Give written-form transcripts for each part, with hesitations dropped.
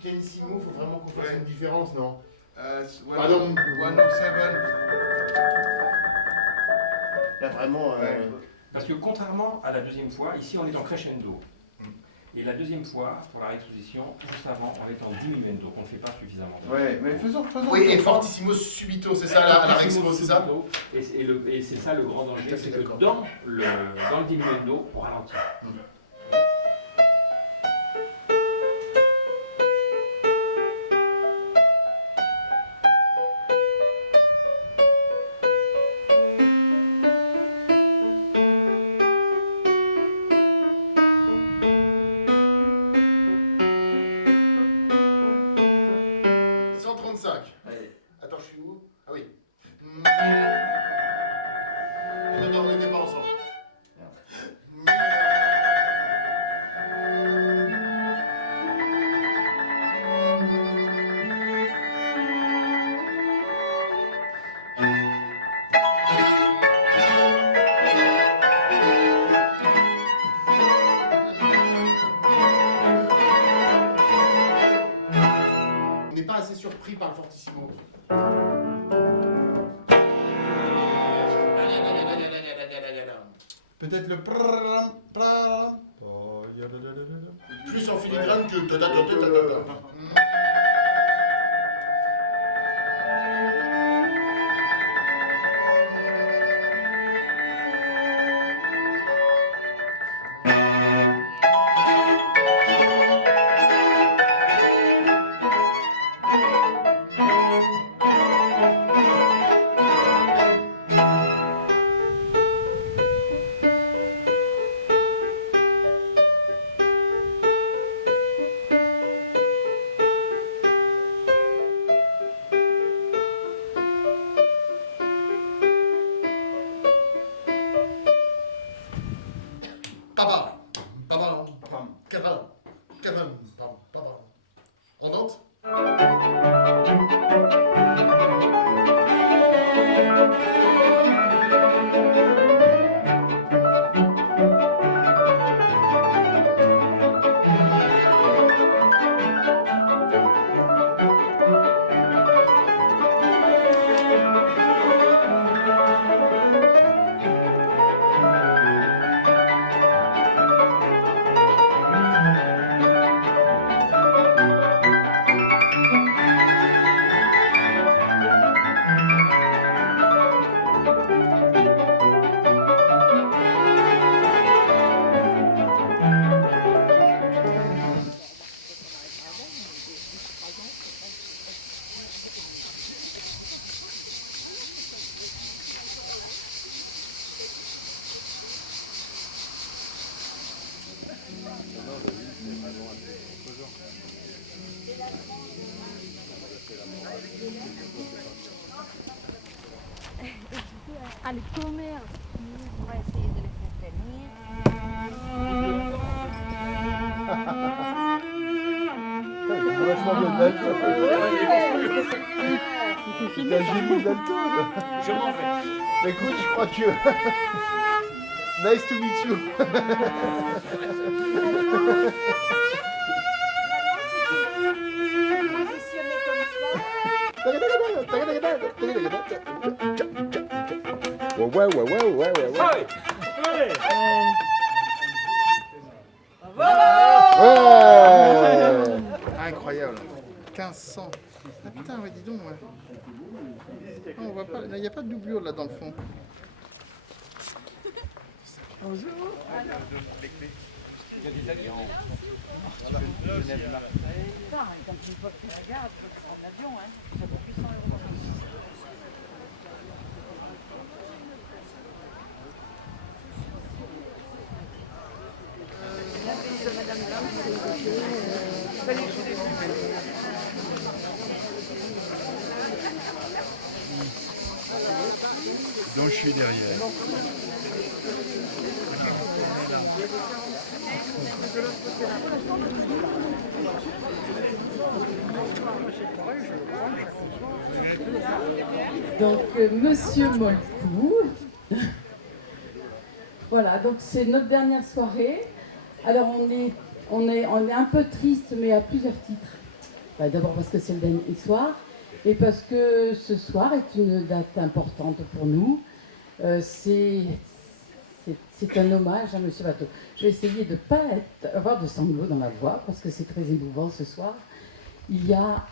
pianissimo, il faut vraiment qu'on fasse une différence, non? Pardon. 107. Là, vraiment... Parce que contrairement à la deuxième fois, ici on est en crescendo. Et la deuxième fois, pour la rétroposition, juste avant, on est en diminuendo, qu'on ne fait pas suffisamment. Ouais, mais faisons. Oui, et fortissimo subito, c'est ça, la Rexpo, c'est ça? Et c'est ça le grand danger, c'est que dans le diminuendo, on ralentit. Attends, je suis où? Ah oui. Attends, on n'était pas ensemble. On n'est pas assez surpris par le fortissimo. Peut-être le Plus en filigrane que... On dante? Ah, le commerce, on va essayer de les faire tenir. vachement bien de l'alto. C'est fini. T'as le génie de l'alto. Je m'en vais. Mais écoute, je crois que... Nice to meet you. Ouais. Incroyable. 1500. Ah, putain, ouais, dis donc. Ouais. Non, on voit pas. Il n'y a pas de doublure là dans le fond. Bonjour. Il y a des avions. Genève-Marseille. Quand une fois que tu regardes, il faut que c'est en avion, hein. Ça vaut plus 100 €. Madame Lam, salut, je vous Donc je suis derrière. Donc, Monsieur Molcou. Voilà, donc c'est notre dernière soirée. Alors, on est On est un peu triste, mais à plusieurs titres. Bah, d'abord parce que c'est le dernier soir, et parce que ce soir est une date importante pour nous. C'est un hommage à Monsieur Watteau. Je vais essayer de ne pas avoir de sanglots dans la voix, parce que c'est très émouvant ce soir. Il y a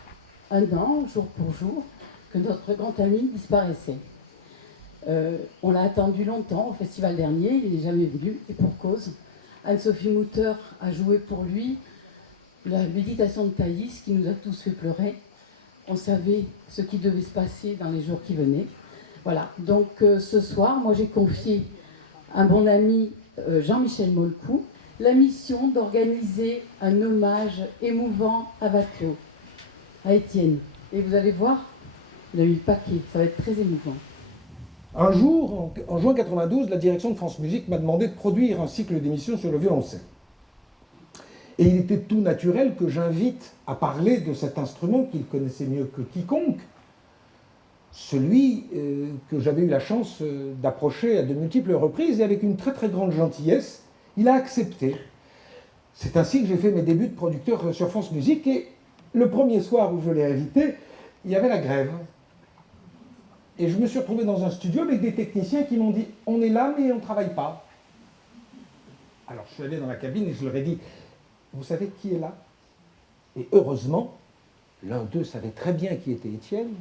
un an, jour pour jour, que notre grand ami disparaissait. On l'a attendu longtemps au festival dernier, il n'est jamais venu, et pour cause. Anne-Sophie Mutter a joué pour lui la méditation de Thaïs qui nous a tous fait pleurer. On savait ce qui devait se passer dans les jours qui venaient. Voilà, donc ce soir, moi j'ai confié à mon ami Jean-Michel Molcou la mission d'organiser un hommage émouvant à Watteau, à Étienne. Et vous allez voir, il a eu le paquet, ça va être très émouvant. Un jour, en juin 92, la direction de France Musique m'a demandé de produire un cycle d'émissions sur le violoncelle. Et il était tout naturel que j'invite à parler de cet instrument qu'il connaissait mieux que quiconque, celui que j'avais eu la chance d'approcher à de multiples reprises, et avec une très très grande gentillesse, il a accepté. C'est ainsi que j'ai fait mes débuts de producteur sur France Musique, et le premier soir où je l'ai invité, il y avait la grève. Et je me suis retrouvé dans un studio avec des techniciens qui m'ont dit « On est là, mais on ne travaille pas. » Alors je suis allé dans la cabine et je leur ai dit « Vous savez qui est là ?» Et heureusement, l'un d'eux savait très bien qui était Étienne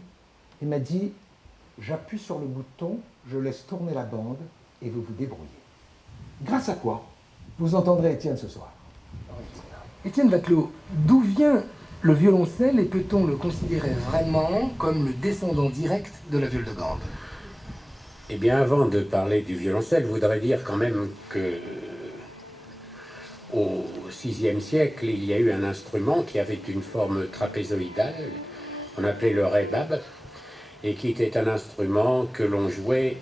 et m'a dit « J'appuie sur le bouton, je laisse tourner la bande et vous vous débrouillez. » Grâce à quoi vous entendrez Étienne ce soir. Étienne Watteau, d'où vient le violoncelle et peut-on le considérer vraiment comme le descendant direct de la viole de gambe? Eh bien, avant de parler du violoncelle, je voudrais dire quand même que au VIe siècle, il y a eu un instrument qui avait une forme trapézoïdale, on appelait le rebab, et qui était un instrument que l'on jouait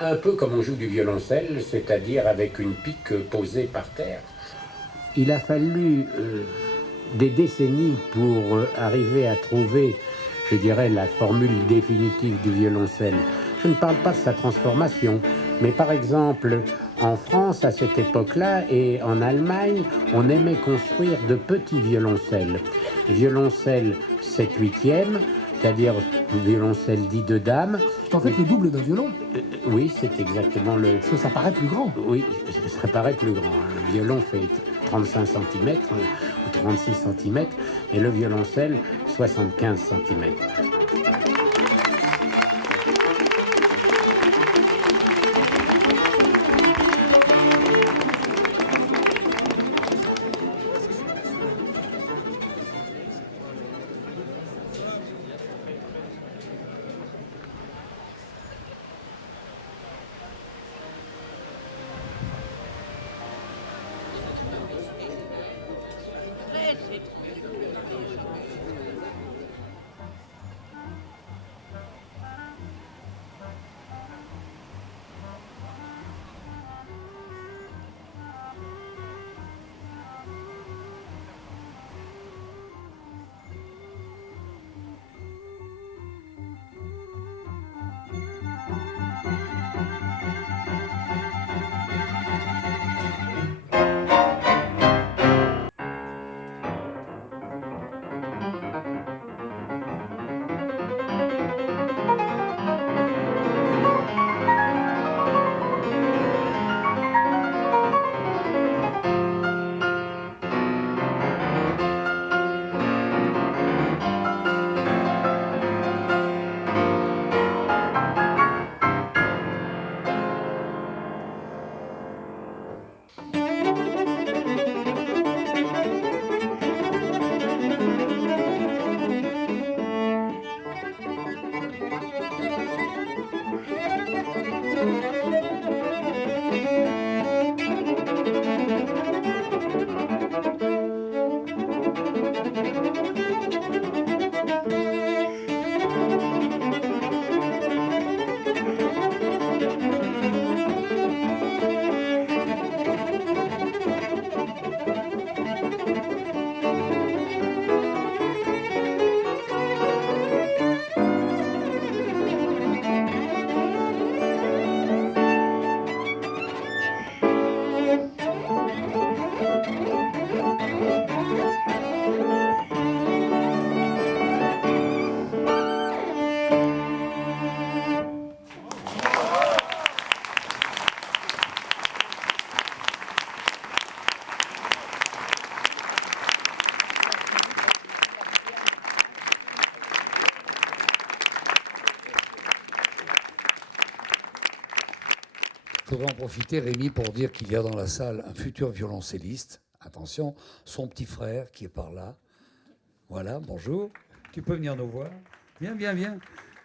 un peu comme on joue du violoncelle, c'est-à-dire avec une pique posée par terre. Il a fallu des décennies pour arriver à trouver, je dirais, la formule définitive du violoncelle. Je ne parle pas de sa transformation, mais par exemple, en France, à cette époque-là, et en Allemagne, on aimait construire de petits violoncelles. Violoncelle 7/8e, c'est-à-dire violoncelle dit de dames. C'est en fait le double d'un violon. Oui, c'est exactement le... Parce que ça paraît plus grand. Oui, ça paraît plus grand. Le violon fait 35 cm ou 36 cm et le violoncelle 75 cm. voudrais en profiter, Rémi, pour dire qu'il y a dans la salle un futur violoncelliste. Attention, son petit frère qui est par là. Voilà, bonjour. Tu peux venir nous voir. Viens.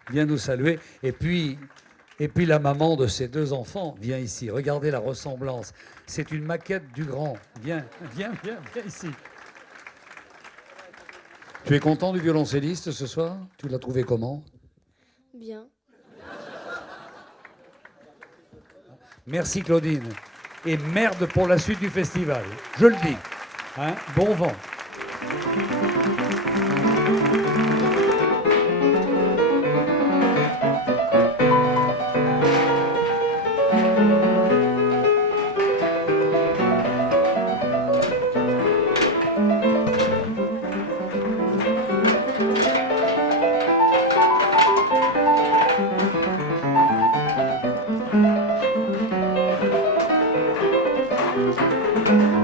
Viens nous saluer. Et puis la maman de ces 2 enfants vient ici. Regardez la ressemblance. C'est une maquette du grand. Viens ici. Tu es content du violoncelliste ce soir? Tu l'as trouvé comment? Bien. Merci Claudine. Et merde pour la suite du festival. Je le dis. Hein, bon vent. Thank you.